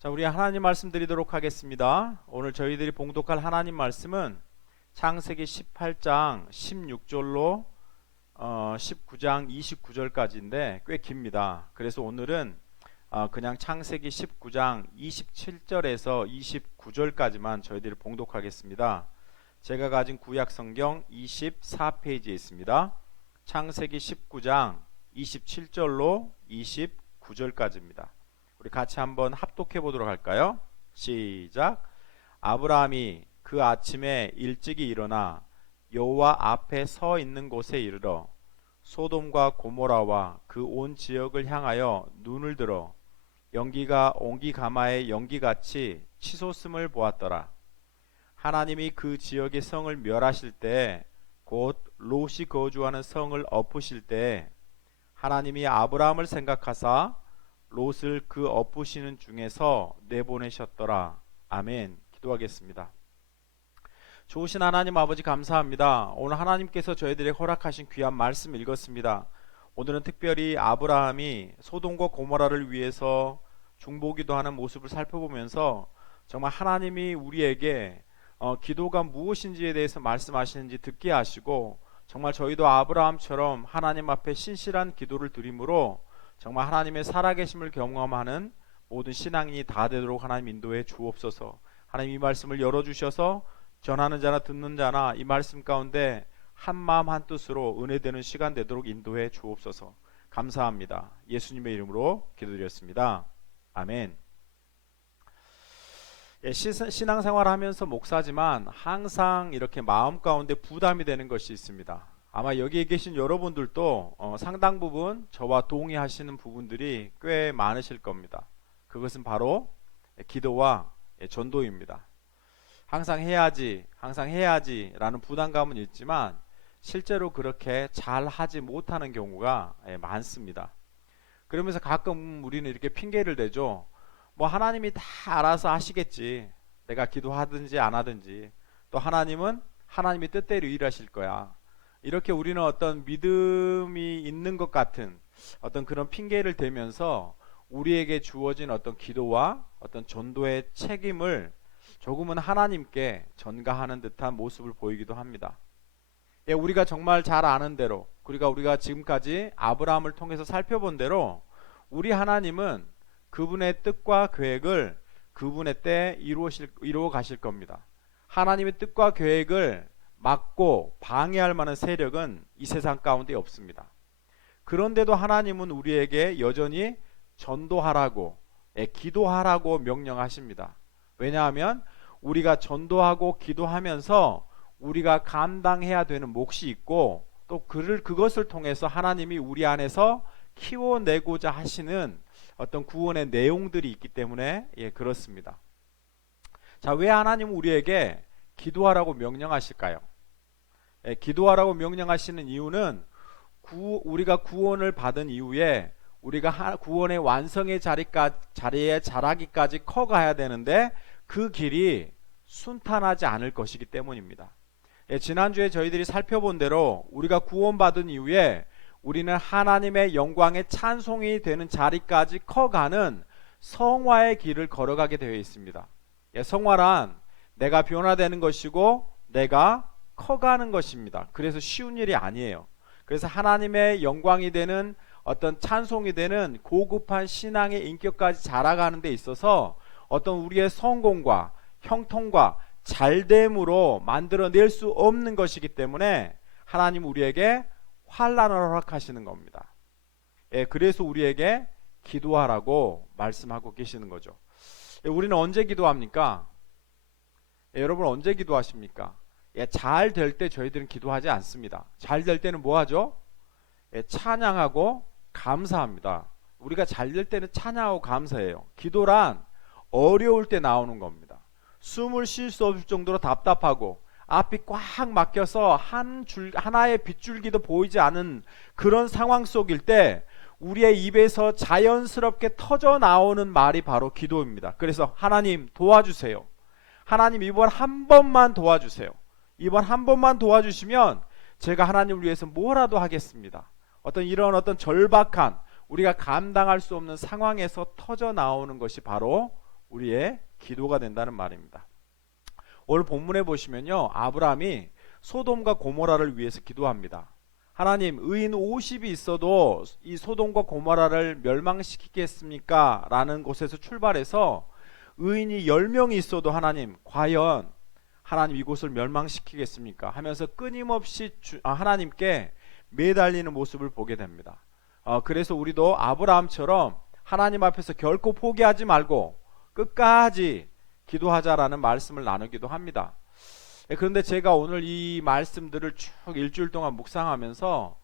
자, 우리 하나님 말씀 드리도록 하겠습니다. 오늘 저희들이 봉독할 하나님 말씀은 창세기 18장 16절로 19장 29절까지인데 꽤 깁니다. 그래서 오늘은 그냥 창세기 19장 27절에서 29절까지만 저희들이 봉독하겠습니다. 제가 가진 구약 성경 24페이지에 있습니다. 창세기 19장 27절로 29절까지입니다. 우리 같이 한번 합독해 보도록 할까요? 시작. 아브라함이 그 아침에 일찍이 일어나 여호와 앞에 서 있는 곳에 이르러 소돔과 고모라와 그 온 지역을 향하여 눈을 들어 연기가 옹기 가마의 연기같이 치솟음을 보았더라. 하나님이 그 지역의 성을 멸하실 때 곧 롯이 거주하는 성을 엎으실 때 하나님이 아브라함을 생각하사 롯을 그 엎으시는 중에서 내보내셨더라. 아멘. 기도하겠습니다. 좋으신 하나님 아버지 감사합니다. 오늘 하나님께서 저희들에게 허락하신 귀한 말씀 읽었습니다. 오늘은 특별히 아브라함이 소돔과 고모라를 위해서 중보기도 하는 모습을 살펴보면서 정말 하나님이 우리에게 기도가 무엇인지에 대해서 말씀하시는지 듣게 하시고 정말 저희도 아브라함처럼 하나님 앞에 신실한 기도를 드림으로 정말 하나님의 살아계심을 경험하는 모든 신앙인이 다 되도록 하나님 인도해 주옵소서. 하나님 이 말씀을 열어주셔서 전하는 자나 듣는 자나 이 말씀 가운데 한마음 한뜻으로 은혜되는 시간 되도록 인도해 주옵소서. 감사합니다. 예수님의 이름으로 기도드렸습니다. 아멘. 신앙생활을 하면서 목사지만 항상 이렇게 마음 가운데 부담이 되는 것이 있습니다. 아마 여기에 계신 여러분들도 상당 부분 저와 동의하시는 부분들이 꽤 많으실 겁니다. 그것은 바로 기도와 전도입니다. 항상 해야지 라는 부담감은 있지만 실제로 그렇게 잘 하지 못하는 경우가 많습니다. 그러면서 가끔 우리는 이렇게 핑계를 대죠. 뭐 하나님이 다 알아서 하시겠지. 내가 기도하든지 안 하든지. 또 하나님은 하나님의 뜻대로 일하실 거야. 이렇게 우리는 어떤 믿음이 있는 것 같은 어떤 그런 핑계를 대면서 우리에게 주어진 어떤 기도와 어떤 전도의 책임을 조금은 하나님께 전가하는 듯한 모습을 보이기도 합니다. 우리가 정말 잘 아는 대로 우리가 지금까지 아브라함을 통해서 살펴본 대로 우리 하나님은 그분의 뜻과 계획을 그분의 때에 이루어 가실 겁니다. 하나님의 뜻과 계획을 막고 방해할 만한 세력은 이 세상 가운데 없습니다. 그런데도 하나님은 우리에게 여전히 전도하라고 기도하라고 명령하십니다. 왜냐하면 우리가 전도하고 기도하면서 우리가 감당해야 되는 몫이 있고 또 그것을 통해서 하나님이 우리 안에서 키워내고자 하시는 어떤 구원의 내용들이 있기 때문에 그렇습니다. 자, 왜 하나님은 우리에게 기도하라고 명령하실까요? 기도하라고 명령하시는 이유는 우리가 구원을 받은 이후에 우리가 구원의 완성의 자리에 자라기까지 커가야 되는데 그 길이 순탄하지 않을 것이기 때문입니다. 지난주에 저희들이 살펴본 대로 우리가 구원받은 이후에 우리는 하나님의 영광의 찬송이 되는 자리까지 커가는 성화의 길을 걸어가게 되어 있습니다. 성화란 내가 변화되는 것이고 내가 커가는 것입니다. 그래서 쉬운 일이 아니에요. 그래서 하나님의 영광이 되는 어떤 찬송이 되는 고급한 신앙의 인격까지 자라가는 데 있어서 어떤 우리의 성공과 형통과 잘됨으로 만들어낼 수 없는 것이기 때문에 하나님 우리에게 환난을 허락하시는 겁니다. 그래서 우리에게 기도하라고 말씀하고 계시는 거죠. 우리는 언제 기도합니까? 여러분 언제 기도하십니까? 잘 될 때 저희들은 기도하지 않습니다. 잘 될 때는 뭐 하죠? 찬양하고 감사합니다. 우리가 잘 될 때는 찬양하고 감사해요. 기도란 어려울 때 나오는 겁니다. 숨을 쉴 수 없을 정도로 답답하고 앞이 꽉 막혀서 하나의 빗줄기도 보이지 않은 그런 상황 속일 때 우리의 입에서 자연스럽게 터져 나오는 말이 바로 기도입니다. 그래서 하나님 도와주세요. 하나님 이번 한 번만 도와주세요. 이번 한 번만 도와주시면 제가 하나님을 위해서 뭐라도 하겠습니다. 이런 절박한 우리가 감당할 수 없는 상황에서 터져 나오는 것이 바로 우리의 기도가 된다는 말입니다. 오늘 본문에 보시면요, 아브라함이 소돔과 고모라를 위해서 기도합니다. 하나님, 의인 50이 있어도 이 소돔과 고모라를 멸망시키겠습니까? 라는 곳에서 출발해서 의인이 10명이 있어도 하나님, 과연 하나님 이곳을 멸망시키겠습니까? 하면서 끊임없이 하나님께 매달리는 모습을 보게 됩니다. 그래서 우리도 아브라함처럼 하나님 앞에서 결코 포기하지 말고 끝까지 기도하자라는 말씀을 나누기도 합니다. 그런데 제가 오늘 이 말씀들을 쭉 일주일 동안 묵상하면서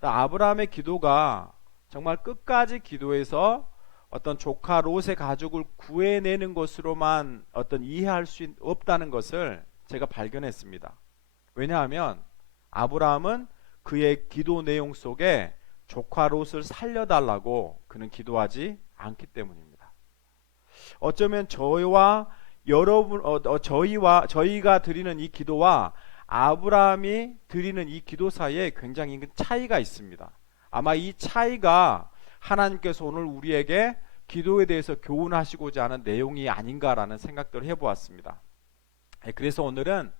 아브라함의 기도가 정말 끝까지 기도해서 어떤 조카 롯의 가족을 구해내는 것으로만 어떤 이해할 수 없다는 것을 제가 발견했습니다. 왜냐하면 아브라함은 그의 기도 내용 속에 조카 롯을 살려달라고 그는 기도하지 않기 때문입니다. 어쩌면 저희가 드리는 이 기도와 아브라함이 드리는 이 기도 사이에 굉장히 큰 차이가 있습니다. 아마 이 차이가 하나님께서 오늘 우리에게 기도에 대해서 교훈하시고자 하는 내용이 아닌가라는 생각들을 해보았습니다. 그래서 오늘은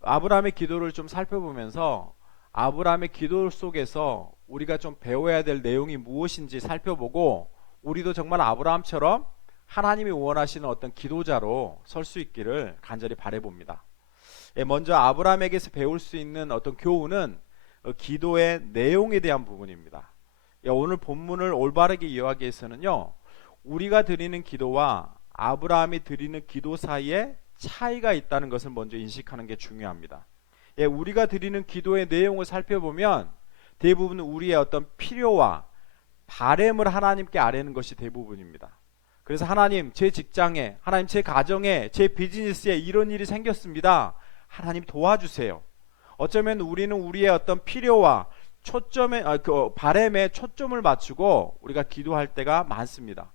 아브라함의 기도를 좀 살펴보면서 아브라함의 기도 속에서 우리가 좀 배워야 될 내용이 무엇인지 살펴보고 우리도 정말 아브라함처럼 하나님이 원하시는 어떤 기도자로 설 수 있기를 간절히 바라봅니다. 먼저 아브라함에게서 배울 수 있는 어떤 교훈은 기도의 내용에 대한 부분입니다. 오늘 본문을 올바르게 이해하기 위해서는요, 우리가 드리는 기도와 아브라함이 드리는 기도 사이에 차이가 있다는 것을 먼저 인식하는 게 중요합니다. 우리가 드리는 기도의 내용을 살펴보면 대부분 우리의 어떤 필요와 바램을 하나님께 아뢰는 것이 대부분입니다. 그래서 하나님, 제 직장에, 하나님 제 가정에, 제 비즈니스에 이런 일이 생겼습니다. 하나님 도와주세요. 어쩌면 우리는 우리의 어떤 필요와 바램에 초점을 맞추고 우리가 기도할 때가 많습니다.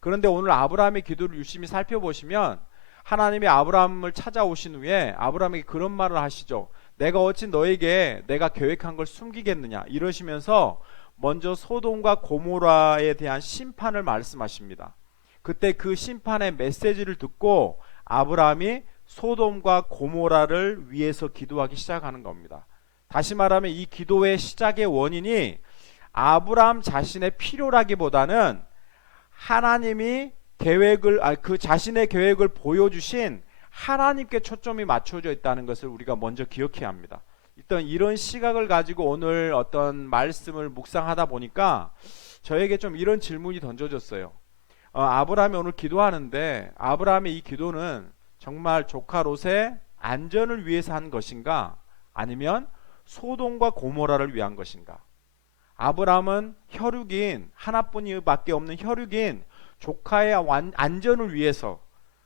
그런데 오늘 아브라함의 기도를 유심히 살펴보시면 하나님이 아브라함을 찾아오신 후에 아브라함에게 그런 말을 하시죠. 내가 어찌 너에게 내가 계획한 걸 숨기겠느냐 이러시면서 먼저 소돔과 고모라에 대한 심판을 말씀하십니다. 그때 그 심판의 메시지를 듣고 아브라함이 소돔과 고모라를 위해서 기도하기 시작하는 겁니다. 다시 말하면 이 기도의 시작의 원인이 아브라함 자신의 필요라기보다는 하나님이 그 자신의 계획을 보여주신 하나님께 초점이 맞춰져 있다는 것을 우리가 먼저 기억해야 합니다. 일단 이런 시각을 가지고 오늘 어떤 말씀을 묵상하다 보니까 저에게 좀 이런 질문이 던져졌어요. 아브라함이 오늘 기도하는데 아브라함의 이 기도는 정말 조카 롯의 안전을 위해서 한 것인가, 아니면 소돔과 고모라를 위한 것인가? 아브라함은 혈육인, 하나뿐이밖에 없는 혈육인 조카의 안전을 위해서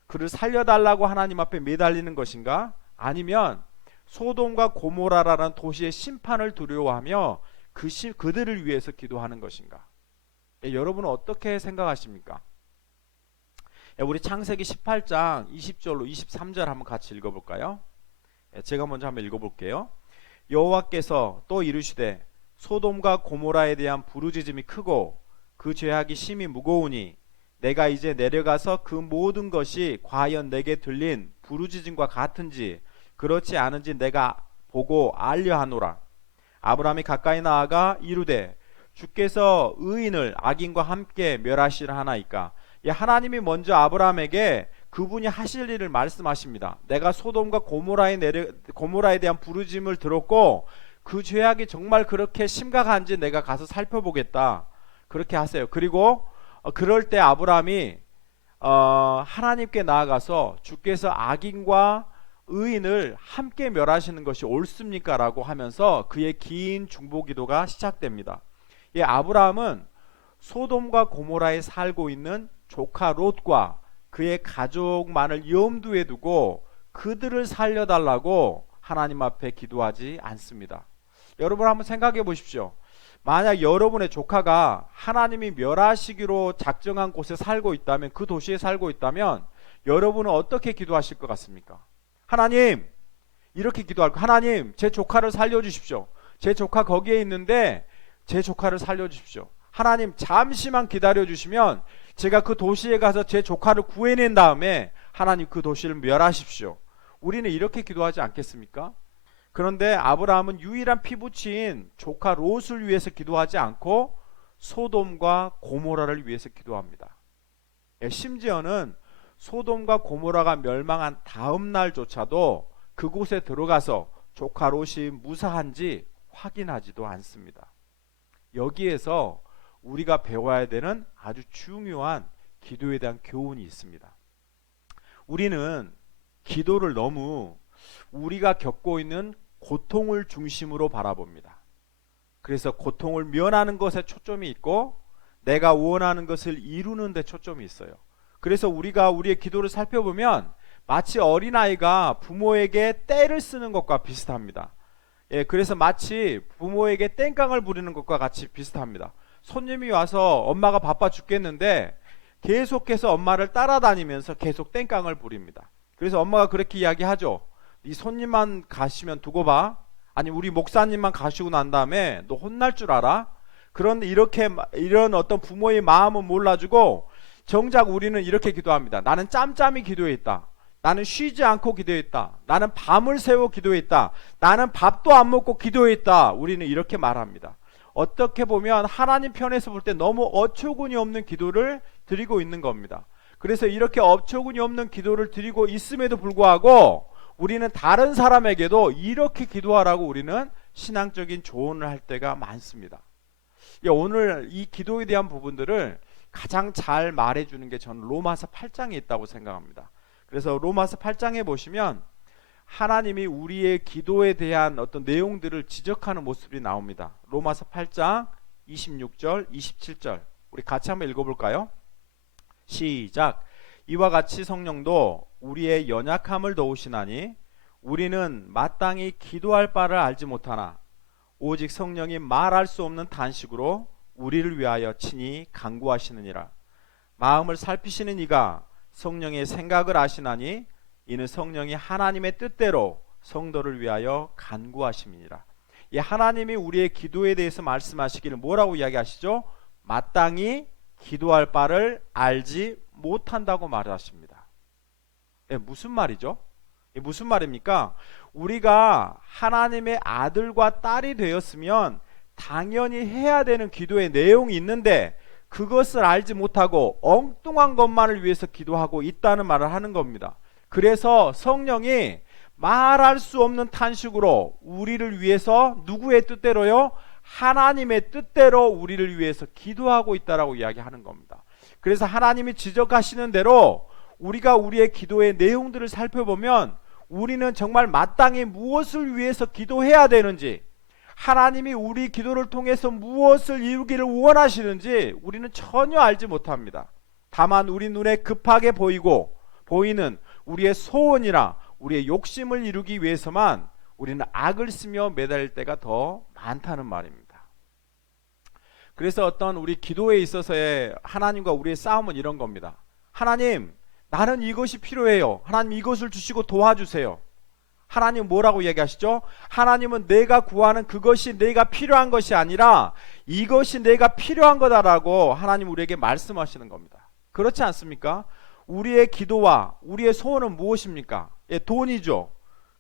그를 살려달라고 하나님 앞에 매달리는 것인가, 아니면 소돔과 고모라라는 도시의 심판을 두려워하며 그들을 위해서 기도하는 것인가? 여러분은 어떻게 생각하십니까? 우리 창세기 18장 20절로 23절 한번 같이 읽어볼까요? 제가 먼저 한번 읽어볼게요. 여호와께서 또 이르시되 소돔과 고모라에 대한 부르짖음이 크고 그 죄악이 심히 무거우니 내가 이제 내려가서 그 모든 것이 과연 내게 들린 부르짖음과 같은지 그렇지 않은지 내가 보고 알려하노라. 아브라함이 가까이 나아가 이르되 주께서 의인을 악인과 함께 멸하시려 하나이까. 하나님이 먼저 아브라함에게 그분이 하실 일을 말씀하십니다. 내가 소돔과 고모라에 대한 부르짖음을 들었고 그 죄악이 정말 그렇게 심각한지 내가 가서 살펴보겠다. 그렇게 하세요. 그리고 그럴 때 아브라함이 하나님께 나아가서 주께서 악인과 의인을 함께 멸하시는 것이 옳습니까? 라고 하면서 그의 긴 중보기도가 시작됩니다. 아브라함은 소돔과 고모라에 살고 있는 조카 롯과 그의 가족만을 염두에 두고 그들을 살려달라고 하나님 앞에 기도하지 않습니다. 여러분 한번 생각해 보십시오. 만약 여러분의 조카가 하나님이 멸하시기로 작정한 곳에 살고 있다면, 그 도시에 살고 있다면 여러분은 어떻게 기도하실 것 같습니까? 하나님, 이렇게 기도할 거예요. 하나님, 제 조카를 살려주십시오. 제 조카 거기에 있는데 제 조카를 살려주십시오. 하나님, 잠시만 기다려주시면 제가 그 도시에 가서 제 조카를 구해낸 다음에 하나님 그 도시를 멸하십시오. 우리는 이렇게 기도하지 않겠습니까? 그런데 아브라함은 유일한 피부치인 조카 롯을 위해서 기도하지 않고 소돔과 고모라를 위해서 기도합니다. 심지어는 소돔과 고모라가 멸망한 다음 날조차도 그곳에 들어가서 조카 롯이 무사한지 확인하지도 않습니다. 여기에서 우리가 배워야 되는 아주 중요한 기도에 대한 교훈이 있습니다. 우리는 기도를 너무 우리가 겪고 있는 고통을 중심으로 바라봅니다. 그래서 고통을 면하는 것에 초점이 있고 내가 원하는 것을 이루는 데 초점이 있어요. 그래서 우리가 우리의 기도를 살펴보면 마치 어린아이가 부모에게 떼를 쓰는 것과 비슷합니다. 그래서 마치 부모에게 땡깡을 부리는 것과 같이 비슷합니다. 손님이 와서 엄마가 바빠 죽겠는데 계속해서 엄마를 따라다니면서 계속 땡깡을 부립니다. 그래서 엄마가 그렇게 이야기하죠. 이 손님만 가시면 두고 봐. 아니 우리 목사님만 가시고 난 다음에 너 혼날 줄 알아? 그런데 이런 어떤 부모의 마음은 몰라주고 정작 우리는 이렇게 기도합니다. 나는 짬짬이 기도했다. 나는 쉬지 않고 기도했다. 나는 밤을 새워 기도했다. 나는 밥도 안 먹고 기도했다. 우리는 이렇게 말합니다. 어떻게 보면 하나님 편에서 볼 때 너무 어처구니 없는 기도를 드리고 있는 겁니다. 그래서 이렇게 어처구니 없는 기도를 드리고 있음에도 불구하고 우리는 다른 사람에게도 이렇게 기도하라고 우리는 신앙적인 조언을 할 때가 많습니다. 오늘 이 기도에 대한 부분들을 가장 잘 말해주는 게 저는 로마서 8장에 있다고 생각합니다. 그래서 로마서 8장에 보시면 하나님이 우리의 기도에 대한 어떤 내용들을 지적하는 모습이 나옵니다. 로마서 8장 26절 27절 우리 같이 한번 읽어볼까요? 시작. 이와 같이 성령도 우리의 연약함을 도우시나니 우리는 마땅히 기도할 바를 알지 못하나 오직 성령이 말할 수 없는 탄식으로 우리를 위하여 친히 간구하시느니라. 마음을 살피시는 이가 성령의 생각을 아시나니 이는 성령이 하나님의 뜻대로 성도를 위하여 간구하심이니라. 이 하나님이 우리의 기도에 대해서 말씀하시기를 뭐라고 이야기하시죠? 마땅히 기도할 바를 알지 못한다고 말하십니다. 무슨 말이죠? 무슨 말입니까? 우리가 하나님의 아들과 딸이 되었으면 당연히 해야 되는 기도의 내용이 있는데 그것을 알지 못하고 엉뚱한 것만을 위해서 기도하고 있다는 말을 하는 겁니다. 그래서 성령이 말할 수 없는 탄식으로 우리를 위해서 누구의 뜻대로요? 하나님의 뜻대로 우리를 위해서 기도하고 있다라고 이야기하는 겁니다. 그래서 하나님이 지적하시는 대로 우리가 우리의 기도의 내용들을 살펴보면 우리는 정말 마땅히 무엇을 위해서 기도해야 되는지, 하나님이 우리 기도를 통해서 무엇을 이루기를 원하시는지 우리는 전혀 알지 못합니다. 다만 우리 눈에 급하게 보이는 우리의 소원이나 우리의 욕심을 이루기 위해서만 우리는 악을 쓰며 매달릴 때가 더 많다는 말입니다. 그래서 어떤 우리 기도에 있어서의 하나님과 우리의 싸움은 이런 겁니다. 하나님, 나는 이것이 필요해요. 하나님 이것을 주시고 도와주세요. 하나님 뭐라고 얘기하시죠? 하나님은 내가 구하는 그것이 내가 필요한 것이 아니라 이것이 내가 필요한 거다라고 하나님 우리에게 말씀하시는 겁니다. 그렇지 않습니까? 우리의 기도와 우리의 소원은 무엇입니까? 돈이죠.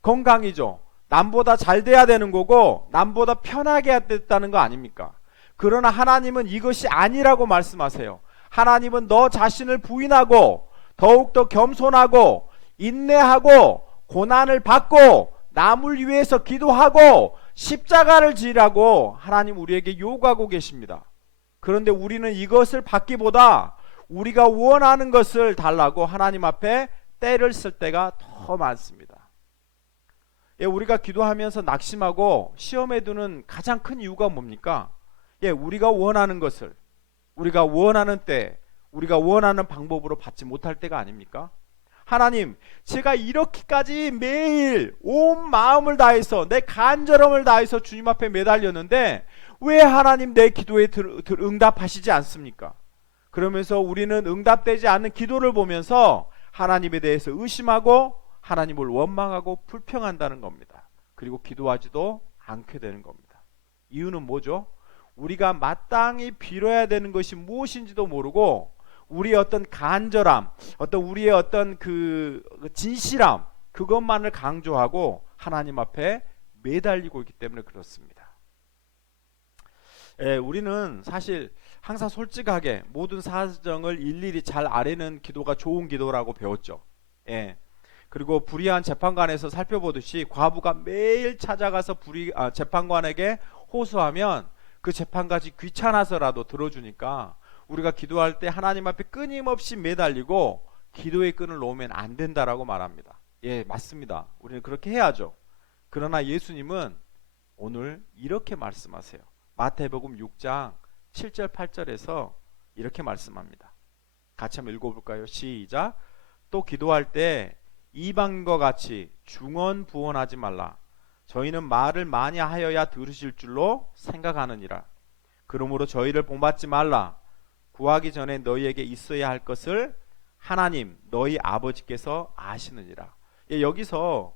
건강이죠. 남보다 잘 돼야 되는 거고 남보다 편하게 해야 됐다는 거 아닙니까? 그러나 하나님은 이것이 아니라고 말씀하세요. 하나님은 너 자신을 부인하고 더욱더 겸손하고 인내하고 고난을 받고 남을 위해서 기도하고 십자가를 지라고 하나님 우리에게 요구하고 계십니다. 그런데 우리는 이것을 받기보다 우리가 원하는 것을 달라고 하나님 앞에 때를 쓸 때가 더 많습니다. 우리가 기도하면서 낙심하고 시험에 두는 가장 큰 이유가 뭡니까? 우리가 원하는 것을 우리가 원하는 때 우리가 원하는 방법으로 받지 못할 때가 아닙니까? 하나님, 제가 이렇게까지 매일 온 마음을 다해서 내 간절함을 다해서 주님 앞에 매달렸는데 왜 하나님 내 기도에 응답하시지 않습니까? 그러면서 우리는 응답되지 않는 기도를 보면서 하나님에 대해서 의심하고 하나님을 원망하고 불평한다는 겁니다. 그리고 기도하지도 않게 되는 겁니다. 이유는 뭐죠? 우리가 마땅히 빌어야 되는 것이 무엇인지도 모르고 우리의 어떤 간절함, 어떤 우리의 어떤 그 진실함, 그것만을 강조하고 하나님 앞에 매달리고 있기 때문에 그렇습니다. 우리는 사실 항상 솔직하게 모든 사정을 일일이 잘 아뢰는 기도가 좋은 기도라고 배웠죠. 그리고 불의한 재판관에서 살펴보듯이 과부가 매일 찾아가서 재판관에게 호소하면 그 재판까지 귀찮아서라도 들어주니까 우리가 기도할 때 하나님 앞에 끊임없이 매달리고 기도의 끈을 놓으면 안 된다라고 말합니다. 맞습니다. 우리는 그렇게 해야죠. 그러나 예수님은 오늘 이렇게 말씀하세요. 마태복음 6장 7절 8절에서 이렇게 말씀합니다. 같이 한번 읽어볼까요? 시작. 또 기도할 때 이방인과 같이 중언부언하지 말라. 저희는 말을 많이 하여야 들으실 줄로 생각하느니라. 그러므로 저희를 본받지 말라. 구하기 전에 너희에게 있어야 할 것을 하나님 너희 아버지께서 아시느니라. 여기서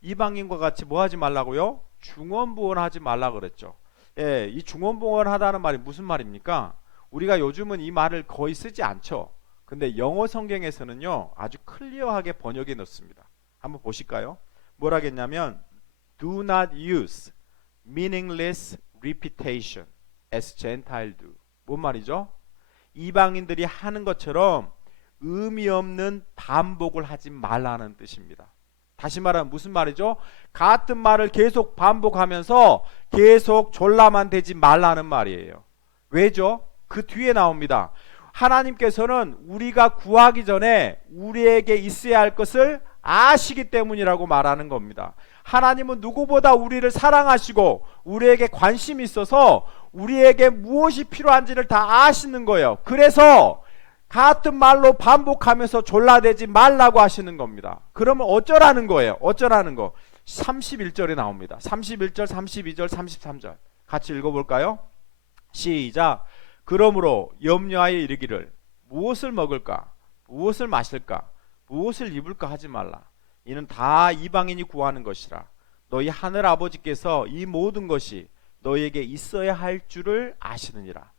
이방인과 같이 뭐 하지 말라고요? 중언부언하지 말라 그랬죠. 이 중언부언하다는 말이 무슨 말입니까? 우리가 요즘은 이 말을 거의 쓰지 않죠. 근데 영어 성경에서는요 아주 클리어하게 번역해 놓습니다. 한번 보실까요? 뭐라겠냐면 Do not use meaningless repetition as Gentiles do. 뭔 말이죠? 이방인들이 하는 것처럼 의미 없는 반복을 하지 말라는 뜻입니다. 다시 말하면 무슨 말이죠? 같은 말을 계속 반복하면서 계속 졸라만 되지 말라는 말이에요. 왜죠? 그 뒤에 나옵니다. 하나님께서는 우리가 구하기 전에 우리에게 있어야 할 것을 아시기 때문이라고 말하는 겁니다. 하나님은 누구보다 우리를 사랑하시고 우리에게 관심이 있어서 우리에게 무엇이 필요한지를 다 아시는 거예요. 그래서 같은 말로 반복하면서 졸라대지 말라고 하시는 겁니다. 그러면 어쩌라는 거예요? 어쩌라는 거? 31절에 나옵니다. 31절, 32절, 33절 같이 읽어볼까요? 시작. 그러므로 염려하여 이르기를 무엇을 먹을까? 무엇을 마실까? 무엇을 입을까 하지 말라. 이는 다 이방인이 구하는 것이라. 너희 하늘 아버지께서 이 모든 것이 너희에게 있어야 할 줄을 아시느니라.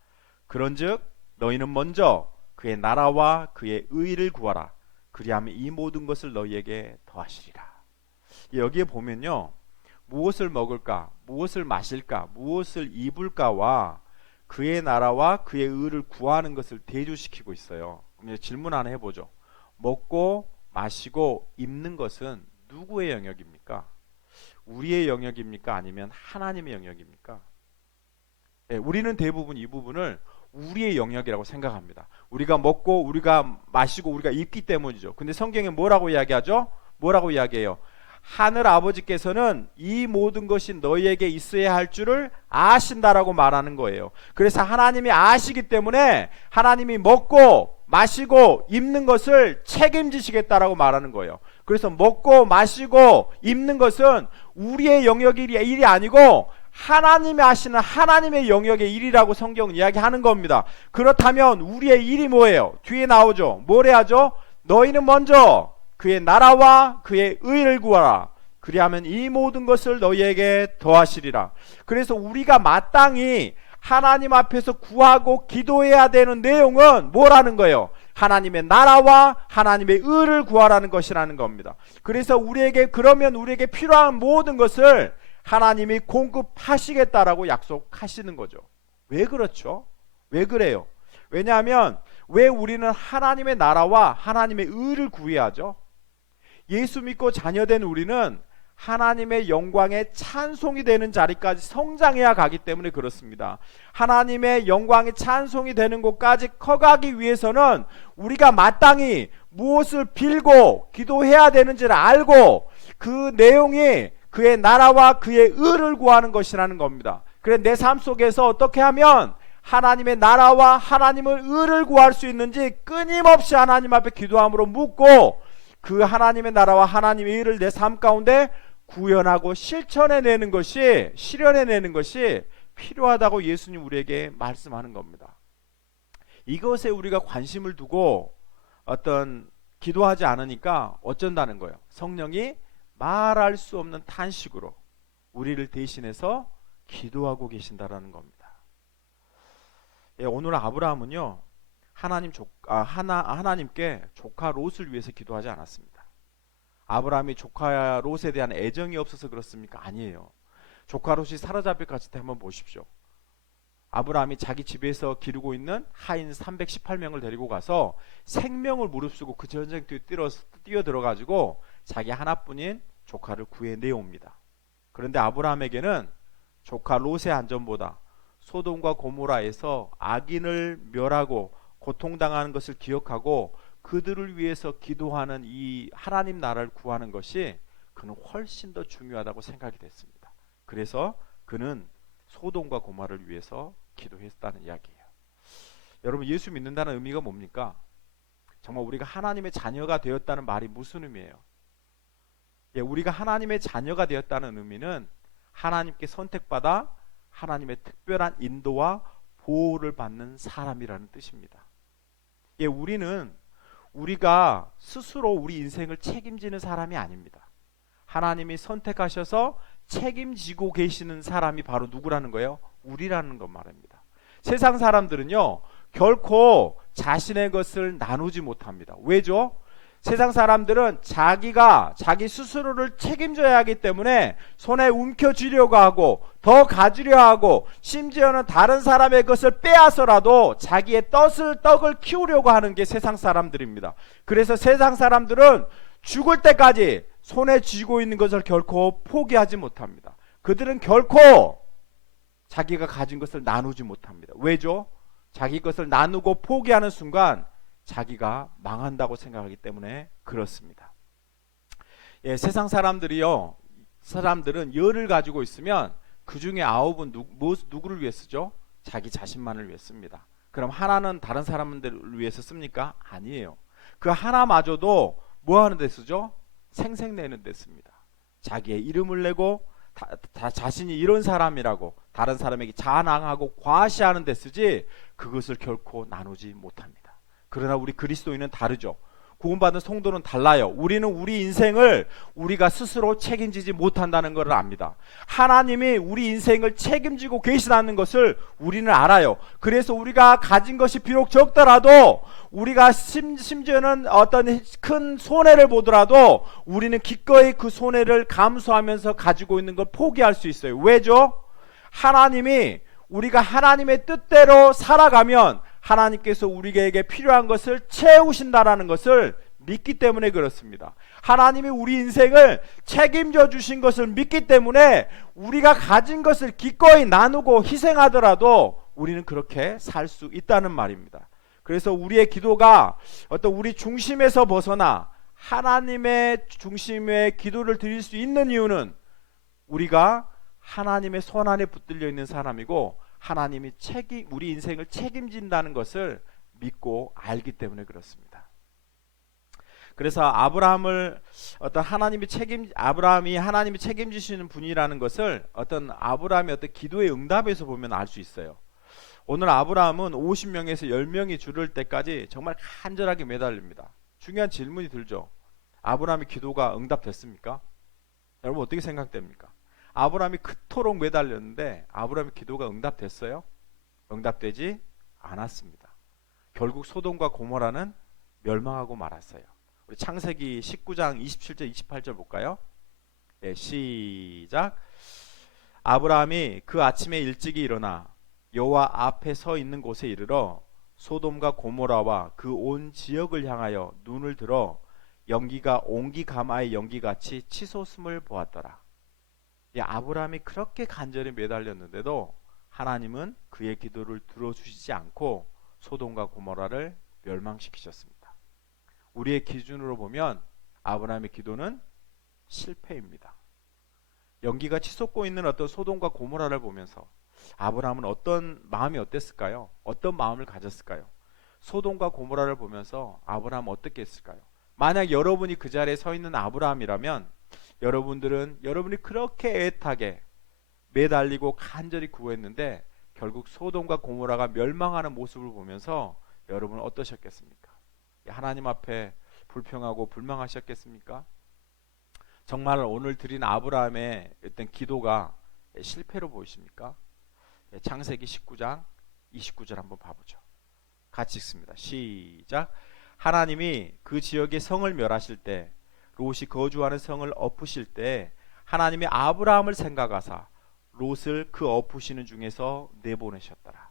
그런즉 너희는 먼저 그의 나라와 그의 의를 구하라. 그리하면 이 모든 것을 너희에게 더하시리라. 여기에 보면요, 무엇을 먹을까, 무엇을 마실까, 무엇을 입을까와 그의 나라와 그의 의를 구하는 것을 대조시키고 있어요. 그럼 질문 하나 해보죠. 먹고 마시고 입는 것은 누구의 영역입니까? 우리의 영역입니까? 아니면 하나님의 영역입니까? 우리는 대부분 이 부분을 우리의 영역이라고 생각합니다. 우리가 먹고 우리가 마시고 우리가 입기 때문이죠. 근데 성경에 뭐라고 이야기하죠? 뭐라고 이야기해요? 하늘 아버지께서는 이 모든 것이 너희에게 있어야 할 줄을 아신다라고 말하는 거예요. 그래서 하나님이 아시기 때문에 하나님이 먹고 마시고 입는 것을 책임지시겠다라고 말하는 거예요. 그래서 먹고 마시고 입는 것은 우리의 영역의 일이 아니고 하나님이 하시는 하나님의 영역의 일이라고 성경은 이야기하는 겁니다. 그렇다면 우리의 일이 뭐예요? 뒤에 나오죠. 뭘 해야죠? 너희는 먼저 그의 나라와 그의 의를 구하라. 그리하면 이 모든 것을 너희에게 더하시리라. 그래서 우리가 마땅히 하나님 앞에서 구하고 기도해야 되는 내용은 뭐라는 거예요? 하나님의 나라와 하나님의 의를 구하라는 것이라는 겁니다. 그래서 그러면 우리에게 필요한 모든 것을 하나님이 공급하시겠다라고 약속하시는 거죠. 왜 그렇죠? 왜 그래요? 왜냐하면 왜 우리는 하나님의 나라와 하나님의 의를 구해야 하죠? 예수 믿고 자녀된 우리는 하나님의 영광에 찬송이 되는 자리까지 성장해야 가기 때문에 그렇습니다. 하나님의 영광에 찬송이 되는 곳까지 커가기 위해서는 우리가 마땅히 무엇을 빌고 기도해야 되는지를 알고 그 내용이 그의 나라와 그의 의를 구하는 것이라는 겁니다. 그래서 내 삶 속에서 어떻게 하면 하나님의 나라와 하나님의 의를 구할 수 있는지 끊임없이 하나님 앞에 기도함으로 묻고 그 하나님의 나라와 하나님의 의를 내 삶 가운데 구현하고 실현해내는 것이 필요하다고 예수님 우리에게 말씀하는 겁니다. 이것에 우리가 관심을 두고 기도하지 않으니까 어쩐다는 거예요. 성령이 말할 수 없는 탄식으로 우리를 대신해서 기도하고 계신다라는 겁니다. 오늘 아브라함은요, 하나님께 조카 롯을 위해서 기도하지 않았습니다. 아브라함이 조카 롯에 대한 애정이 없어서 그렇습니까? 아니에요. 조카 롯이 사로잡힐 갔을 때 한번 보십시오. 아브라함이 자기 집에서 기르고 있는 하인 318명을 데리고 가서 생명을 무릅쓰고 그 전쟁터에 뛰어들어가지고 자기 하나뿐인 조카를 구해내옵니다. 그런데 아브라함에게는 조카 롯의 안전보다 소돔과 고모라에서 악인을 멸하고 고통당하는 것을 기억하고 그들을 위해서 기도하는 이 하나님 나라를 구하는 것이 그는 훨씬 더 중요하다고 생각이 됐습니다. 그래서 그는 소돔과 고모라를 위해서 기도했다는 이야기예요. 여러분, 예수 믿는다는 의미가 뭡니까? 정말 우리가 하나님의 자녀가 되었다는 말이 무슨 의미예요? 우리가 하나님의 자녀가 되었다는 의미는 하나님께 선택받아 하나님의 특별한 인도와 보호를 받는 사람이라는 뜻입니다. 우리가 스스로 우리 인생을 책임지는 사람이 아닙니다. 하나님이 선택하셔서 책임지고 계시는 사람이 바로 누구라는 거예요? 우리라는 것 말입니다. 세상 사람들은요, 결코 자신의 것을 나누지 못합니다. 왜죠? 세상 사람들은 자기 스스로를 책임져야 하기 때문에 손에 움켜쥐려고 하고 더 가지려 하고 심지어는 다른 사람의 것을 빼앗아서라도 자기의 떡을 키우려고 하는 게 세상 사람들입니다. 그래서 세상 사람들은 죽을 때까지 손에 쥐고 있는 것을 결코 포기하지 못합니다. 그들은 결코 자기가 가진 것을 나누지 못합니다. 왜죠? 자기 것을 나누고 포기하는 순간 자기가 망한다고 생각하기 때문에 그렇습니다. 세상 사람들은 열을 가지고 있으면 그 중에 9은 누구를 위해 쓰죠? 자기 자신만을 위해 씁니다. 그럼 하나는 다른 사람들을 위해서 씁니까? 아니에요. 그 하나마저도 뭐 하는 데 쓰죠? 생색내는 데 씁니다. 자기의 이름을 내고 자신이 이런 사람이라고 다른 사람에게 자랑하고 과시하는 데 쓰지 그것을 결코 나누지 못합니다. 그러나 우리 그리스도인은 다르죠. 구원받은 성도는 달라요. 우리는 우리 인생을 우리가 스스로 책임지지 못한다는 것을 압니다. 하나님이 우리 인생을 책임지고 계시다는 것을 우리는 알아요. 그래서 우리가 가진 것이 비록 적더라도 우리가 심지어는 어떤 큰 손해를 보더라도 우리는 기꺼이 그 손해를 감수하면서 가지고 있는 걸 포기할 수 있어요. 왜죠? 하나님이 우리가 하나님의 뜻대로 살아가면 하나님께서 우리에게 필요한 것을 채우신다라는 것을 믿기 때문에 그렇습니다. 하나님이 우리 인생을 책임져 주신 것을 믿기 때문에 우리가 가진 것을 기꺼이 나누고 희생하더라도 우리는 그렇게 살 수 있다는 말입니다. 그래서 우리의 기도가 어떤 우리 중심에서 벗어나 하나님의 중심에 기도를 드릴 수 있는 이유는 우리가 하나님의 손 안에 붙들려 있는 사람이고 하나님이 우리 인생을 책임진다는 것을 믿고 알기 때문에 그렇습니다. 그래서 아브라함이 하나님이 책임지시는 분이라는 것을 아브라함의 어떤 기도의 응답에서 보면 알 수 있어요. 오늘 아브라함은 50명에서 10명이 줄을 때까지 정말 간절하게 매달립니다. 중요한 질문이 들죠. 아브라함의 기도가 응답됐습니까? 여러분 어떻게 생각됩니까? 아브라함이 그토록 매달렸는데 아브라함의 기도가 응답됐어요? 응답되지 않았습니다. 결국 소돔과 고모라는 멸망하고 말았어요. 우리 창세기 19장 27절 28절 볼까요? 시작. 아브라함이 그 아침에 일찍이 일어나 여호와 앞에 서 있는 곳에 이르러 소돔과 고모라와 그 온 지역을 향하여 눈을 들어 연기가 옹기 가마의 연기같이 치솟음을 보았더라. 아브라함이 그렇게 간절히 매달렸는데도 하나님은 그의 기도를 들어주시지 않고 소돔과 고모라를 멸망시키셨습니다. 우리의 기준으로 보면 아브라함의 기도는 실패입니다. 연기가 치솟고 있는 어떤 소돔과 고모라를 보면서 아브라함은 어떤 마음이 어땠을까요? 어떤 마음을 가졌을까요? 소돔과 고모라를 보면서 아브라함은 어떻게 했을까요? 만약 여러분이 그 자리에 서 있는 아브라함이라면 여러분이 그렇게 애타게 매달리고 간절히 구했는데 결국 소돔과 고모라가 멸망하는 모습을 보면서 여러분은 어떠셨겠습니까? 하나님 앞에 불평하고 불만하셨겠습니까? 정말 오늘 드린 아브라함의 어떤 기도가 실패로 보이십니까? 창세기 19장 29절 한번 봐보죠. 같이 읽습니다. 시작. 하나님이 그 지역의 성을 멸하실 때, 롯이 거주하는 성을 엎으실 때 하나님이 아브라함을 생각하사 롯을 그 엎으시는 중에서 내보내셨더라.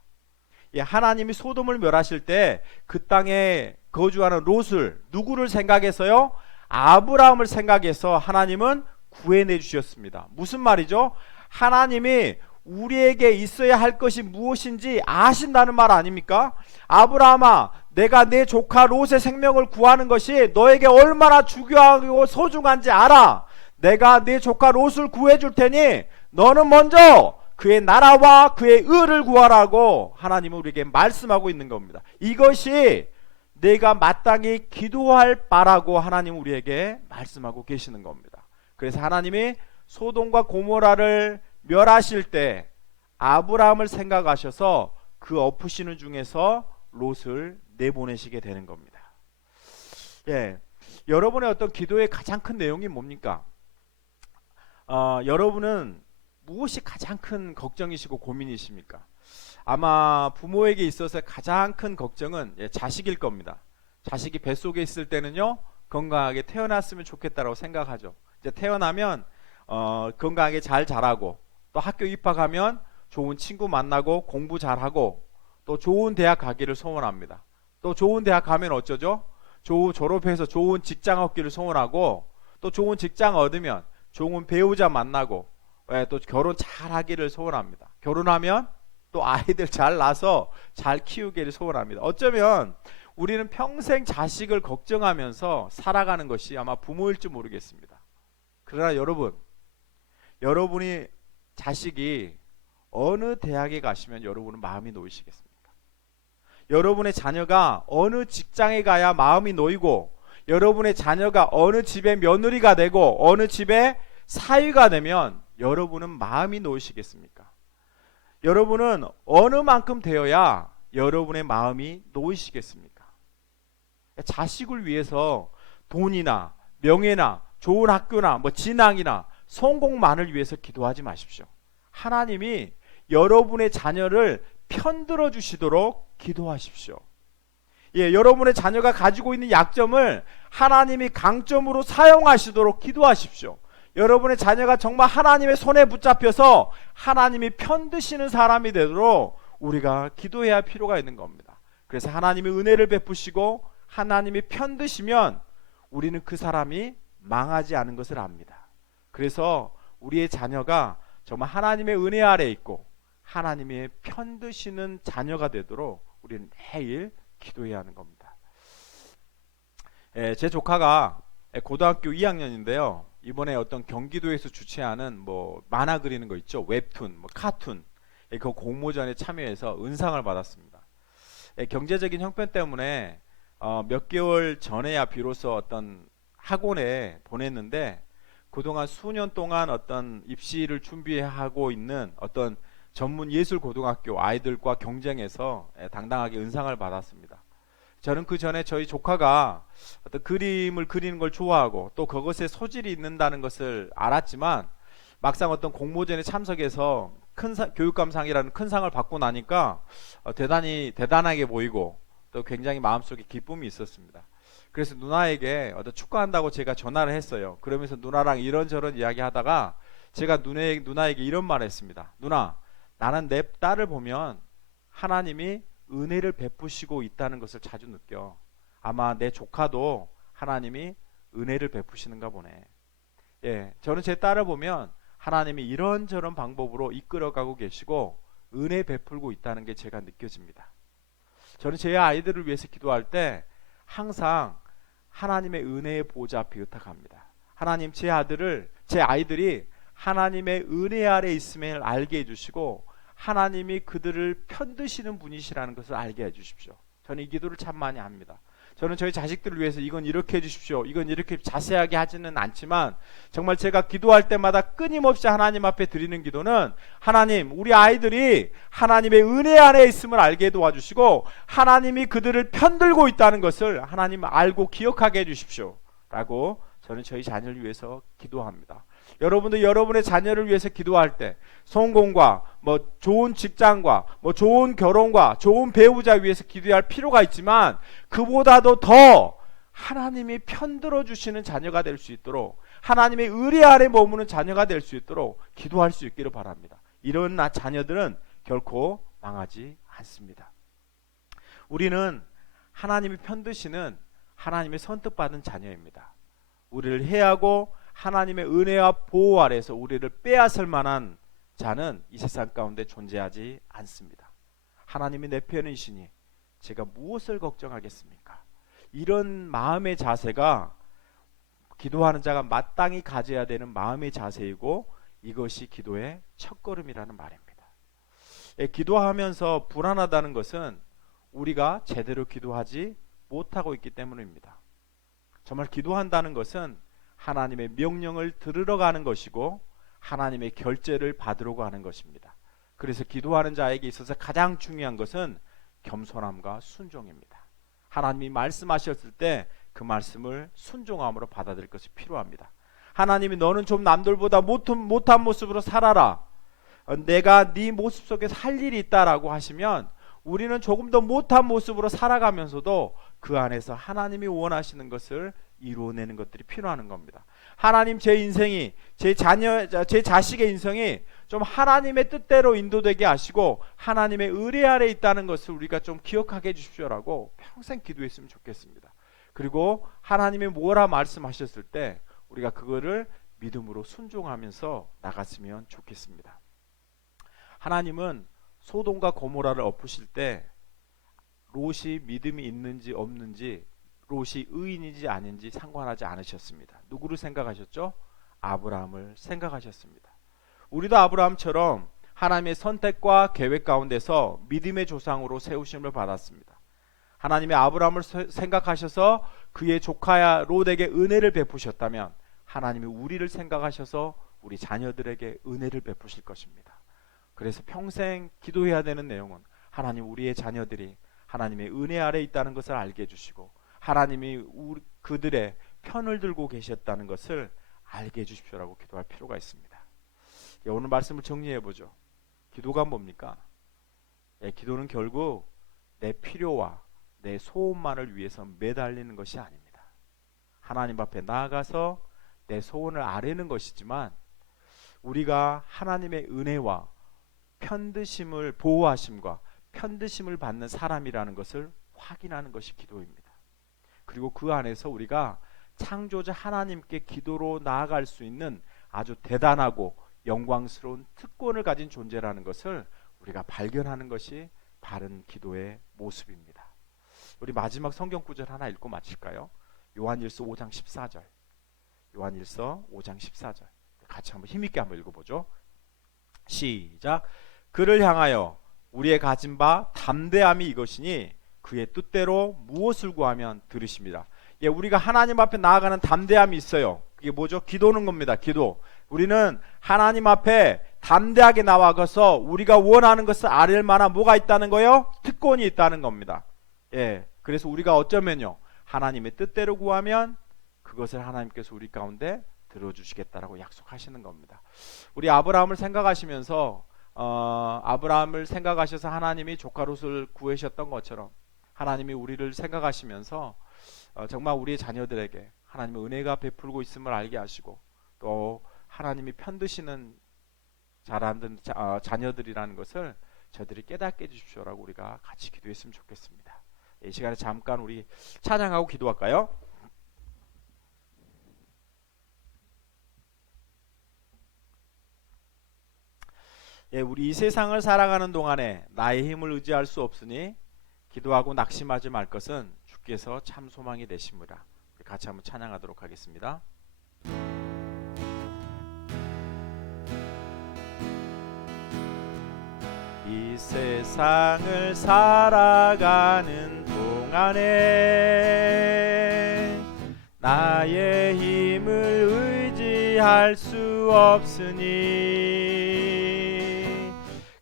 예, 하나님이 소돔을 멸하실 때 그 땅에 거주하는 롯을, 누구를 생각해서요? 아브라함을 생각해서 하나님은 구해내 주셨습니다. 무슨 말이죠? 하나님이 우리에게 있어야 할 것이 무엇인지 아신다는 말 아닙니까? 아브라함아, 내가 내 조카 롯의 생명을 구하는 것이 너에게 얼마나 중요하고 소중한지 알아. 내가 내 조카 롯을 구해줄 테니 너는 먼저 그의 나라와 그의 의를 구하라고 하나님은 우리에게 말씀하고 있는 겁니다. 이것이 내가 마땅히 기도할 바라고 하나님은 우리에게 말씀하고 계시는 겁니다. 그래서 하나님이 소돔과 고모라를 멸하실 때 아브라함을 생각하셔서 그 엎으시는 중에서 롯을 내보내시게 되는 겁니다. 예, 여러분의 어떤 기도의 가장 큰 내용이 뭡니까? 여러분은 무엇이 가장 큰 걱정이시고 고민이십니까? 아마 부모에게 있어서 가장 큰 걱정은 자식일 겁니다. 자식이 뱃속에 있을 때는요, 건강하게 태어났으면 좋겠다라고 생각하죠. 이제 태어나면 건강하게 잘 자라고, 또 학교 입학하면 좋은 친구 만나고 공부 잘하고, 또 좋은 대학 가기를 소원합니다. 또 좋은 대학 가면 어쩌죠? 졸업해서 좋은 직장 얻기를 소원하고, 또 좋은 직장 얻으면 좋은 배우자 만나고, 또 결혼 잘 하기를 소원합니다. 결혼하면 또 아이들 잘 낳아서 잘 키우기를 소원합니다. 어쩌면 우리는 평생 자식을 걱정하면서 살아가는 것이 아마 부모일지 모르겠습니다. 그러나 여러분이 자식이 어느 대학에 가시면 여러분은 마음이 놓이시겠습니까? 여러분의 자녀가 어느 직장에 가야 마음이 놓이고, 여러분의 자녀가 어느 집의 며느리가 되고 어느 집의 사위가 되면 여러분은 마음이 놓이시겠습니까? 여러분은 어느 만큼 되어야 여러분의 마음이 놓이시겠습니까? 자식을 위해서 돈이나 명예나 좋은 학교나 진학이나 성공만을 위해서 기도하지 마십시오. 하나님이 여러분의 자녀를 편들어 주시도록 기도하십시오. 예, 여러분의 자녀가 가지고 있는 약점을 하나님이 강점으로 사용하시도록 기도하십시오. 여러분의 자녀가 정말 하나님의 손에 붙잡혀서 하나님이 편드시는 사람이 되도록 우리가 기도해야 할 필요가 있는 겁니다. 그래서 하나님이 은혜를 베푸시고 하나님이 편드시면 우리는 그 사람이 망하지 않은 것을 압니다. 그래서 우리의 자녀가 정말 하나님의 은혜 아래 있고 하나님의 편드시는 자녀가 되도록 우리는 매일 기도해야 하는 겁니다. 제 조카가 고등학교 2학년인데요. 이번에 어떤 경기도에서 주최하는 만화 그리는 거 있죠. 웹툰, 카툰. 그 공모전에 참여해서 은상을 받았습니다. 경제적인 형편 때문에 몇 개월 전에야 비로소 어떤 학원에 보냈는데, 그동안 수년 동안 어떤 입시를 준비하고 있는 어떤 전문 예술 고등학교 아이들과 경쟁해서 당당하게 은상을 받았습니다. 저는 그 전에 저희 조카가 어떤 그림을 그리는 걸 좋아하고 또 그것에 소질이 있는다는 것을 알았지만, 막상 어떤 공모전에 참석해서 교육감상이라는 큰 상을 받고 나니까 대단하게 보이고 또 굉장히 마음속에 기쁨이 있었습니다. 그래서 누나에게 축하한다고 제가 전화를 했어요. 그러면서 누나랑 이런저런 이야기하다가 제가 누나에게 이런 말을 했습니다. 누나, 나는 내 딸을 보면 하나님이 은혜를 베푸시고 있다는 것을 자주 느껴. 아마 내 조카도 하나님이 은혜를 베푸시는가 보네. 예, 저는 제 딸을 보면 하나님이 이런저런 방법으로 이끌어가고 계시고 은혜 베풀고 있다는 게 제가 느껴집니다. 저는 제 아이들을 위해서 기도할 때 항상 하나님의 은혜의 보좌 앞에 의탁합니다. 하나님, 제 아이들이 하나님의 은혜 아래 있음을 알게 해주시고 하나님이 그들을 편드시는 분이시라는 것을 알게 해주십시오. 저는 이 기도를 참 많이 합니다. 저는 저희 자식들을 위해서 이건 이렇게 해주십시오, 이건 이렇게 자세하게 하지는 않지만, 정말 제가 기도할 때마다 끊임없이 하나님 앞에 드리는 기도는, 하나님, 우리 아이들이 하나님의 은혜 안에 있음을 알게 도와주시고 하나님이 그들을 편들고 있다는 것을 하나님 알고 기억하게 해주십시오 라고 저는 저희 자녀를 위해서 기도합니다. 여러분도 여러분의 자녀를 위해서 기도할 때 성공과 뭐 좋은 직장과 뭐 좋은 결혼과 좋은 배우자 위해서 기도할 필요가 있지만 그보다도 더 하나님이 편들어 주시는 자녀가 될 수 있도록 하나님의 의뢰 아래 머무는 자녀가 될 수 있도록 기도할 수 있기를 바랍니다. 이런 자녀들은 결코 망하지 않습니다. 우리는 하나님이 편드시는 하나님의 선택받은 자녀입니다. 우리를 해하고 하나님의 은혜와 보호 아래서 우리를 빼앗을 만한 자는 이 세상 가운데 존재하지 않습니다. 하나님이 내 편이시니 제가 무엇을 걱정하겠습니까? 이런 마음의 자세가 기도하는 자가 마땅히 가져야 되는 마음의 자세이고 이것이 기도의 첫걸음이라는 말입니다. 기도하면서 불안하다는 것은 우리가 제대로 기도하지 못하고 있기 때문입니다. 정말 기도한다는 것은 하나님의 명령을 들으러 가는 것이고 하나님의 결제를 받으러 가는 것입니다. 그래서 기도하는 자에게 있어서 가장 중요한 것은 겸손함과 순종입니다. 하나님이 말씀하셨을 때 그 말씀을 순종함으로 받아들일 것이 필요합니다. 하나님이 너는 좀 남들보다 못한 모습으로 살아라. 내가 네 모습 속에서 할 일이 있다라고 하시면 우리는 조금 더 못한 모습으로 살아가면서도 그 안에서 하나님이 원하시는 것을 이루어내는 것들이 필요한 겁니다. 하나님 제 인생이 제 자식의 인생이 좀 하나님의 뜻대로 인도되게 하시고 하나님의 의뢰 아래 있다는 것을 우리가 좀 기억하게 해주십시오라고 평생 기도했으면 좋겠습니다. 그리고 하나님이 뭐라 말씀하셨을 때 우리가 그거를 믿음으로 순종하면서 나갔으면 좋겠습니다. 하나님은 소돔과 고모라를 엎으실 때 롯이 믿음이 있는지 없는지 롯이 의인인지 아닌지 상관하지 않으셨습니다. 누구를 생각하셨죠? 아브라함을 생각하셨습니다. 우리도 아브라함처럼 하나님의 선택과 계획 가운데서 믿음의 조상으로 세우심을 받았습니다. 하나님의 아브라함을 생각하셔서 그의 조카야 롯에게 은혜를 베푸셨다면 하나님이 우리를 생각하셔서 우리 자녀들에게 은혜를 베푸실 것입니다. 그래서 평생 기도해야 되는 내용은 하나님 우리의 자녀들이 하나님의 은혜 아래 있다는 것을 알게 해주시고 하나님이 그들의 편을 들고 계셨다는 것을 알게 해주십시오라고 기도할 필요가 있습니다. 오늘 말씀을 정리해보죠. 기도가 뭡니까? 기도는 결국 내 필요와 내 소원만을 위해서 매달리는 것이 아닙니다. 하나님 앞에 나아가서 내 소원을 아뢰는 것이지만 우리가 하나님의 은혜와 편드심을 보호하심과 편드심을 받는 사람이라는 것을 확인하는 것이 기도입니다. 그리고 그 안에서 우리가 창조자 하나님께 기도로 나아갈 수 있는 아주 대단하고 영광스러운 특권을 가진 존재라는 것을 우리가 발견하는 것이 바른 기도의 모습입니다. 우리 마지막 성경 구절 하나 읽고 마칠까요? 요한일서 5장 14절. 요한일서 5장 14절. 같이 한번 힘있게 한번 읽어보죠. 시작. 그를 향하여 우리의 가진 바 담대함이 이것이니 그의 뜻대로 무엇을 구하면 들으십니다. 우리가 하나님 앞에 나아가는 담대함이 있어요. 그게 뭐죠? 기도는 겁니다. 기도. 우리는 하나님 앞에 담대하게 나와가서 우리가 원하는 것을 아뢰을 만한 뭐가 있다는 거예요? 특권이 있다는 겁니다. 그래서 우리가 어쩌면요 하나님의 뜻대로 구하면 그것을 하나님께서 우리 가운데 들어주시겠다라고 약속하시는 겁니다. 우리 아브라함을 생각하시면서 아브라함을 생각하셔서 하나님이 조카 롯을 구하셨던 것처럼 하나님이 우리를 생각하시면서 정말 우리의 자녀들에게 하나님의 은혜가 베풀고 있음을 알게 하시고 또 하나님이 편드시는 자녀들이라는 것을 저들이 깨닫게 해주십시오라고 우리가 같이 기도했으면 좋겠습니다. 이 시간에 잠깐 우리 찬양하고 기도할까요? 우리 이 세상을 살아가는 동안에 나의 힘을 의지할 수 없으니 기도하고 낙심하지 말 것은 주께서 참 소망이 되심이라. 같이 한번 찬양하도록 하겠습니다. 이 세상을 살아가는 동안에 나의 힘을 의지할 수 없으니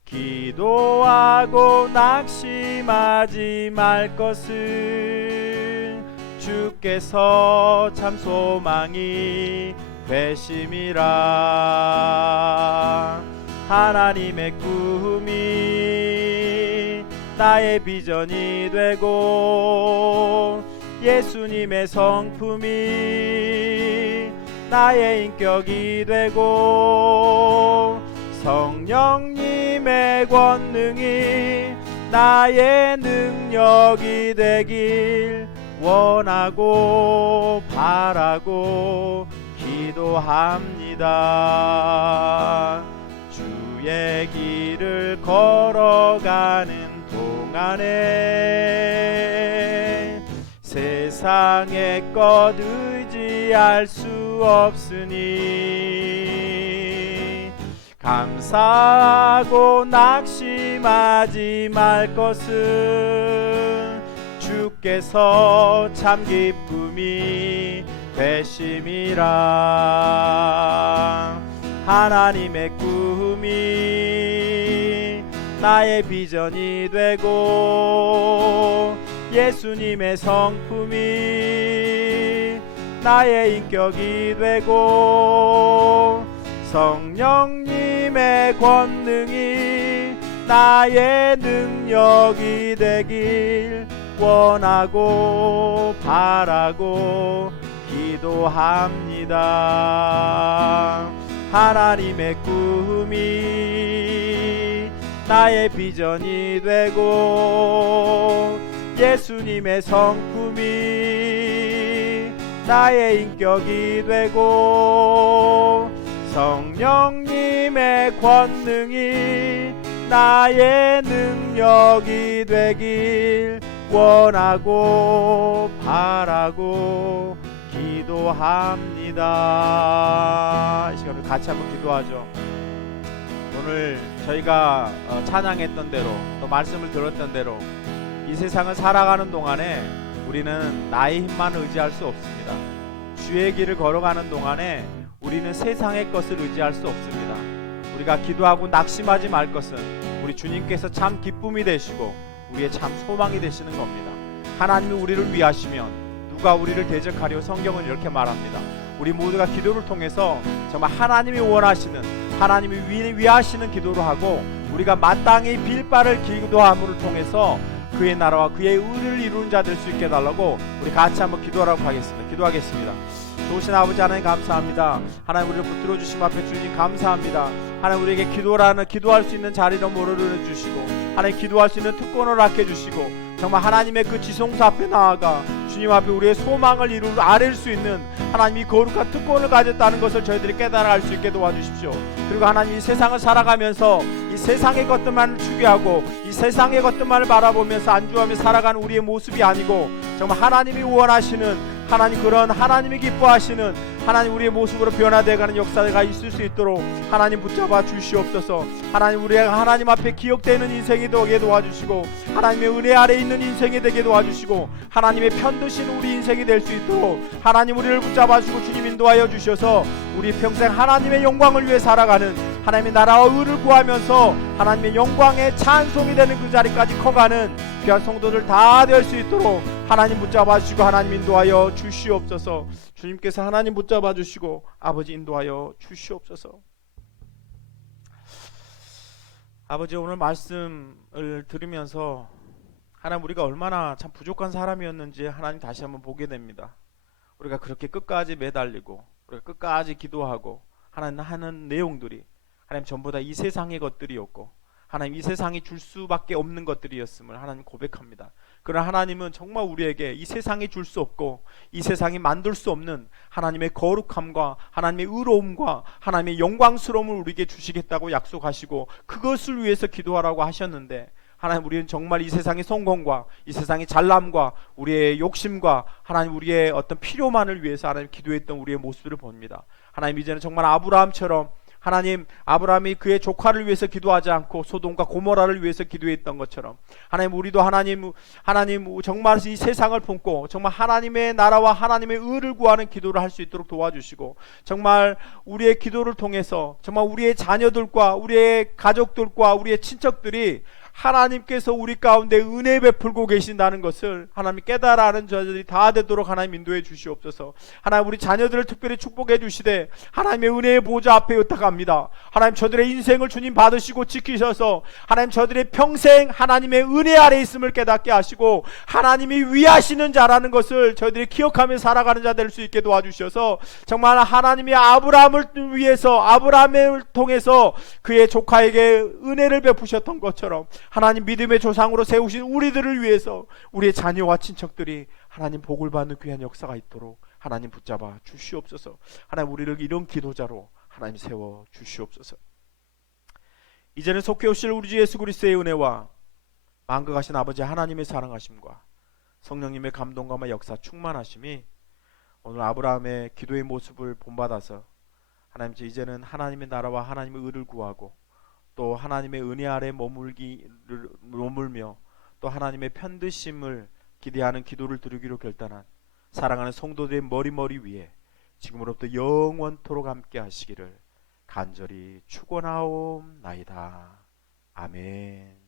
기도하고 낙심하지 말 것을 주께서 참 소망이 되심이라. 하나님의 꿈이 나의 비전이 되고 예수님의 성품이 나의 인격이 되고 성령님의 권능이 나의 능력이 되길 원하고 바라고 기도합니다. 주의 길을 걸어가는 동안에 세상의 것 의지할 수 없으니 감사하고 낙심하지 말 것은 주께서 참 기쁨이 되심이라. 하나님의 꿈이 나의 비전이 되고 예수님의 성품이 나의 인격이 되고 성령님의 권능이 나의 능력이 되길 원하고 바라고 기도합니다. 하나님의 꿈이 나의 비전이 되고 예수님의 성품이 나의 인격이 되고 성령님의 권능이 나의 능력이 되길 원하고 바라고 기도합니다. 이 시간을 같이 한번 기도하죠. 오늘 저희가 찬양했던 대로 또 말씀을 들었던 대로 이 세상을 살아가는 동안에 우리는 나의 힘만 의지할 수 없습니다. 주의 길을 걸어가는 동안에 우리는 세상의 것을 의지할 수 없습니다. 우리가 기도하고 낙심하지 말 것은 우리 주님께서 참 기쁨이 되시고 우리의 참 소망이 되시는 겁니다. 하나님이 우리를 위하시면 누가 우리를 대적하려? 성경은 이렇게 말합니다. 우리 모두가 기도를 통해서 정말 하나님이 원하시는, 하나님이 위하시는 기도를 하고 우리가 마땅히 빌 바를 기도함을 통해서 그의 나라와 그의 의를 이루는 자 될 수 있게 해달라고 우리 같이 한번 기도하라고 하겠습니다. 기도하겠습니다. 좋으신 아버지 하나님 감사합니다. 하나님 우리를 붙들어 주심 앞에 주님 감사합니다. 하나님 우리에게 기도할 수 있는 자리로 몰아넣어 주시고 하나님 기도할 수 있는 특권을 아껴 주시고 정말 하나님의 그 지성소 앞에 나아가 주님 앞에 우리의 소망을 아랠 수 있는 하나님이 거룩한 특권을 가졌다는 것을 저희들이 깨달아 알 수 있게 도와주십시오. 그리고 하나님 이 세상을 살아가면서 이 세상의 것들만을 추구하고 이 세상의 것들만을 바라보면서 안주하며 살아가는 우리의 모습이 아니고 정말 하나님이 원하시는 하나님, 그런 하나님이 기뻐하시는 하나님 우리의 모습으로 변화되어가는 역사가 있을 수 있도록 하나님 붙잡아 주시옵소서. 하나님 우리가 하나님 앞에 기억되는 인생이 되게 도와주시고 하나님의 은혜 아래 있는 인생이 되게 도와주시고 하나님의 편드신 우리 인생이 될 수 있도록 하나님 우리를 붙잡아 주시고 주님 인도하여 주셔서 우리 평생 하나님의 영광을 위해 살아가는 하나님의 나라와 의를 구하면서 하나님의 영광의 찬송이 되는 그 자리까지 커가는 귀한 성도들 다 될 수 있도록 하나님 붙잡아 주시고 하나님 인도하여 주시옵소서. 주님께서 하나님 붙잡아 주시고 아버지 인도하여 주시옵소서. 아버지 오늘 말씀을 들으면서 하나님 우리가 얼마나 참 부족한 사람이었는지 하나님 다시 한번 보게 됩니다. 우리가 그렇게 끝까지 매달리고 우리가 끝까지 기도하고 하나님 하는 내용들이 하나님 전부 다 이 세상의 것들이었고 하나님 이 세상이 줄 수밖에 없는 것들이었음을 하나님 고백합니다. 그러나 하나님은 정말 우리에게 이 세상이 줄 수 없고 이 세상이 만들 수 없는 하나님의 거룩함과 하나님의 의로움과 하나님의 영광스러움을 우리에게 주시겠다고 약속하시고 그것을 위해서 기도하라고 하셨는데 하나님 우리는 정말 이 세상의 성공과 이 세상의 잘남과 우리의 욕심과 하나님 우리의 어떤 필요만을 위해서 하나님 기도했던 우리의 모습을 봅니다. 하나님 이제는 정말 아브라함처럼 하나님 아브라함이 그의 조카를 위해서 기도하지 않고 소돔과 고모라를 위해서 기도했던 것처럼 하나님 우리도 하나님 정말 이 세상을 품고 정말 하나님의 나라와 하나님의 의를 구하는 기도를 할 수 있도록 도와주시고 정말 우리의 기도를 통해서 정말 우리의 자녀들과 우리의 가족들과 우리의 친척들이 하나님께서 우리 가운데 은혜 베풀고 계신다는 것을 하나님 깨달아 아는 자들이 다 되도록 하나님 인도해 주시옵소서. 하나님 우리 자녀들을 특별히 축복해 주시되 하나님의 은혜의 보좌 앞에 의탁합니다. 하나님 저들의 인생을 주님 받으시고 지키셔서 하나님 저들의 평생 하나님의 은혜 아래 있음을 깨닫게 하시고 하나님이 위하시는 자라는 것을 저희들이 기억하며 살아가는 자 될 수 있게 도와주셔서 정말 하나님이 아브라함을 위해서 아브라함을 통해서 그의 조카에게 은혜를 베푸셨던 것처럼 하나님 믿음의 조상으로 세우신 우리들을 위해서 우리의 자녀와 친척들이 하나님 복을 받는 귀한 역사가 있도록 하나님 붙잡아 주시옵소서. 하나님 우리를 이런 기도자로 하나님 세워 주시옵소서. 이제는 속해 오실 우리 주 예수 그리스도의 은혜와 만극하신 아버지 하나님의 사랑하심과 성령님의 감동과 역사 충만하심이 오늘 아브라함의 기도의 모습을 본받아서 하나님 이제는 하나님의 나라와 하나님의 의를 구하고 또 하나님의 은혜 아래 머물며 또 하나님의 편드심을 기대하는 기도를 드리기로 결단한 사랑하는 성도들의 머리 위에 지금으로부터 영원토록 함께 하시기를 간절히 축원하옵나이다. 아멘.